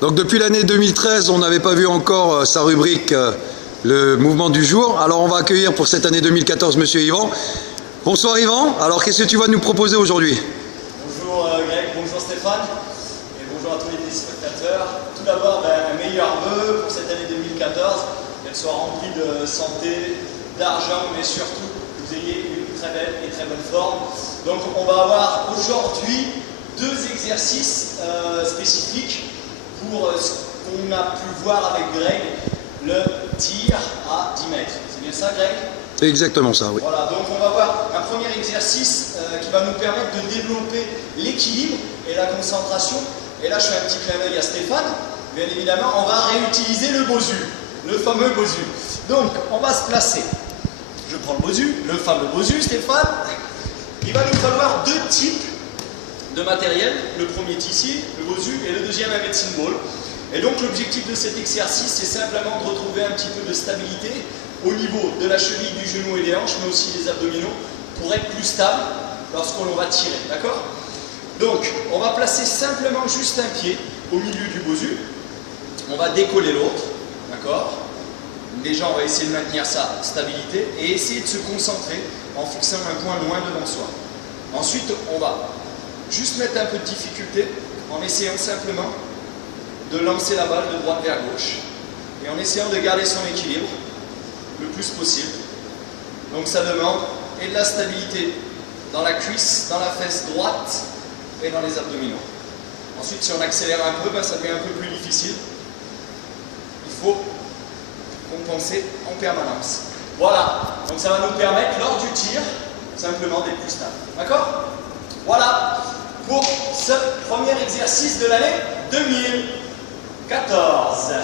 Donc depuis l'année 2013, on n'avait pas vu encore sa rubrique le mouvement du jour. Alors on va accueillir pour cette année 2014 Monsieur Yvan. Bonsoir Yvan, alors qu'est-ce que tu vas nous proposer aujourd'hui? Bonjour Greg, bonjour Stéphane et bonjour à tous les téléspectateurs. Tout d'abord, un meilleur vœu pour cette année 2014, qu'elle soit remplie de santé, d'argent, mais surtout que vous ayez une très belle et très bonne forme. Donc on va avoir aujourd'hui deux exercices spécifiques pour ce qu'on a pu voir avec Greg, le tir à 10 mètres. C'est bien ça Greg? C'est exactement ça, oui. Voilà, donc on va voir un premier exercice qui va nous permettre de développer l'équilibre et la concentration. Et là, je fais un petit clin d'œil à Stéphane. Bien évidemment, on va réutiliser le bosu, le fameux bosu. Donc, on va se placer. Je prends le bosu, le fameux bosu, Stéphane. Il va nous falloir deux types de matériel. Le premier est ici, le bosu, et le deuxième un medicine ball. Et donc, l'objectif de cet exercice, c'est simplement de retrouver un petit peu de stabilité au niveau de la cheville, du genou et des hanches, mais aussi des abdominaux, pour être plus stable lorsqu'on va tirer, d'accord? Donc, on va placer simplement juste un pied au milieu du bosu. On va décoller l'autre, d'accord? Déjà, on va essayer de maintenir sa stabilité et essayer de se concentrer en fixant un point loin devant soi. Ensuite, on va juste mettre un peu de difficulté en essayant simplement de lancer la balle de droite vers gauche et en essayant de garder son équilibre le plus possible. Donc ça demande et de la stabilité dans la cuisse, dans la fesse droite et dans les abdominaux. Ensuite, si on accélère un peu, ça devient un peu plus difficile. Il faut compenser en permanence. Voilà, donc ça va nous permettre lors du tir simplement d'être plus stable. D'accord? Voilà pour ce premier exercice de l'année 2014.